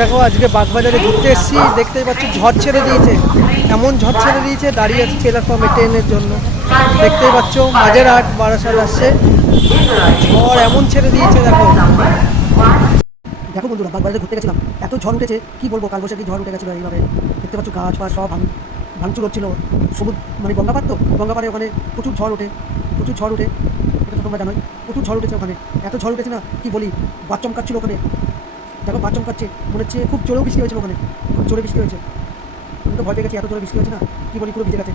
দেখো আজকে বাগবাজারে ঘুরতে এসেছি, দেখতেই পাচ্ছি ঝড় ছেড়ে দিয়েছে। এমন ঝড় ছেড়ে দিয়েছে, দাঁড়িয়ে আছে প্ল্যাটফর্মে ট্রেনের জন্য। দেখতেই পাচ্ছ মাঝেরহাট বারাসাত আসছে, ঝড় এমন ছেড়ে দিয়েছে। দেখো দেখো বন্ধুরা, বাগবাজারে ঘুরতে গেছিলাম, এত ঝড় উঠেছে কি বলবো। কালবৈশাখী ঝড় উঠে গেছিলো এইভাবে। দেখতে পাচ্ছ গাছ ফাছ সব ভাঙচুর হচ্ছিলো। সমুদ্র মানে গঙ্গাপাড়, তো গঙ্গাপাড়ে ওখানে প্রচুর ঝড় ওঠে, প্রচুর ঝড় ওঠে। এটা তো তোমরা জানোই, প্রচুর ঝড় উঠেছে ওখানে। এত ঝড় উঠেছে না কি বলি, বাদ চমকাচ্ছিল ওখানে। দেখো বাদ চমকাচ্ছে, মনে হচ্ছে খুব জোরেও বৃষ্টি হয়েছিল ওখানে, খুব জোরে বৃষ্টি হয়েছে। আমি তো ভয় পেয়ে গেছি, এত জোরে বৃষ্টি হয়েছে না কি বলি, পুরো ভিজে গেছে।